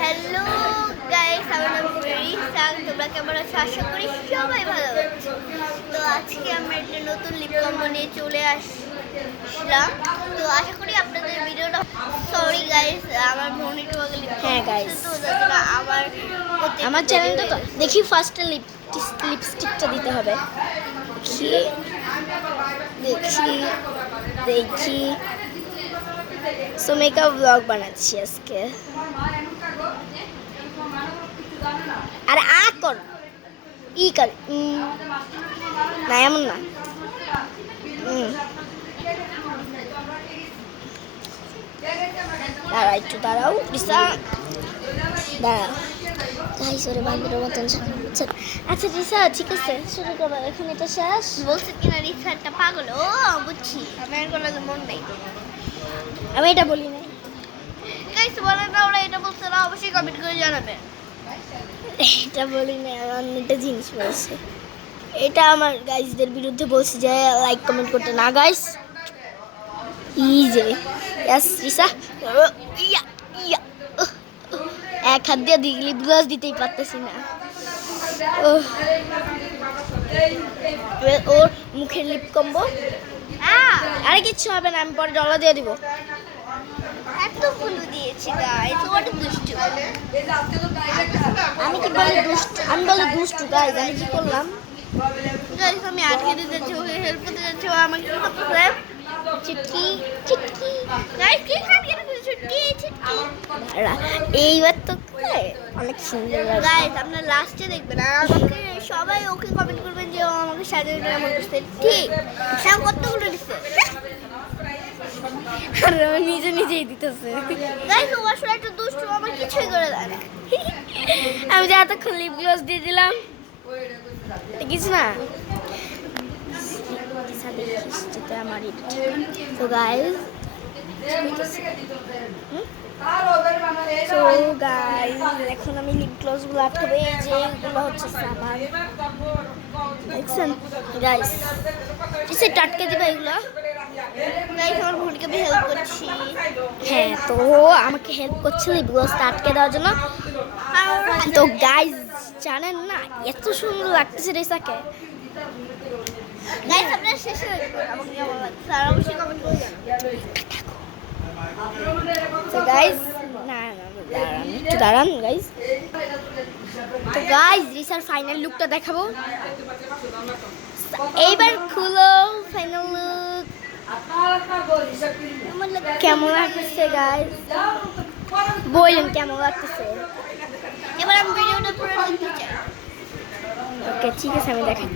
Hello guys, আমার নাম রিসা। তোমরা কেমন আছো? আশা করি সবাই ভালো আছো। তো আজকে আমরা একটা নতুন লিপ কম্বো নিয়ে চলে আসলাম। তো আশা করি আপনাদের ভিডিওটা, সরি গাইস, আমার বোন একটু আগে লিপ হ্যাঁ গাইস, তো যাতে আমার চ্যানেলটা তো দেখি ফার্স্টে লিপস্টিকটা দিতে হবে। দেখি দেখি সো মেকআপ ব্লগ বানাচ্ছি আজকে। আরে কর ই কর না, এমন না। দাঁড়া একটু, দাঁড়াও রিসা, দাঁড়া। গাইস ওরে বান্ধবের মতন বুঝছেন। আচ্ছা রিসা, ঠিক আছে শুরু করো, এখন এটা শেষ। বলছে কিনা রিসা একটা পাগল। ও বুঝছি, আমার কোনো মন নেই। আমি এটা বলি নাই গাইস, বলে না ওরা এটা বলছে না, অবশ্যই কমেন্ট করে জানাবে। এটা বলি নাই, আমার একটা জিনিস বলছে। এটা আমার গাইসদের বিরুদ্ধে বলছে যে লাইক কমেন্ট করতে না। গাইস ই যে ইয়াস রিসা, ইয়া ইয়া এক হাত দিয়ে লিপ গ্লস দিতেই পারতেছি না। ওর মুখের লিপ কম্বো। আরে কিচ্ছু হবে না, আমি পরে ডলার দিয়ে দিব। এত ফুলু দিয়েছি গাইস, ওটা দুষ্টু। আমি কি বলি দুষ্টু? আমি বলি দুষ্টু গাইস। আমি কি করলাম গাইস, আমি আটকে দিতে যাচ্ছি, ওকে হেল্প করতে যাচ্ছি, ও আমাকে কি করতেছে? চুটকি চুটকি। গাইস, কি আটকে দিতে ছুটকি ছুটকি। এইবার তো অনেক সুন্দর লাগছে। গাইস, আপনারা লাস্টে দেখবেন আর আমাকে সবাই ওকে কমেন্ট করবেন যে ও আমাকে সাজিয়ে দিয়ে আমার করতে ঠিক। হ্যাঁ, কতগুলো দিচ্ছে। আর ও নিজে নিজেই দিতেছে। গাইস, ও আসলে একটা দুষ্টু, আমার কিছুই করে দেয় না। আমি যে এতক্ষণ লিপ গ্লস দিয়ে দিলাম, কিছু না। আমার তো গাইস, তো গাইস এখন আমি লিপ গ্লস গুলো আটকাবো। এই যে এগুলো হচ্ছে আমার, দেখছেন গাইস? কিসে টাটকে দিবা এগুলো? গাইস, আমার বোনকে আমি হেল্প করছি। হ্যাঁ, তো ও আমাকে হেল্প করছে লিপ গ্লসটা আটকে দেওয়ার জন্য। তো গাইস জানেন না, এত সুন্দর লাগতেছে রেসাকে। গাইস, আপনারা শেষে দেখবেন আমাকে কেমন লাগছে আর অবশ্যই কমেন্ট করে জানাবেন। তো গাইস না না, দাঁড়ান একটু, দাঁড়ান গাইস। তো গাইস রিসার ফাইনাল লুকটা দেখাবো। এইবার খুলো ফাইনাল লুক। কেমন লাগতেছে গাইস? বলুন কেমন লাগতেছে। এবার আমি ভিডিওটা পুরো দেখতে চাই। ওকে ঠিক আছে, আমি দেখাচ্ছি।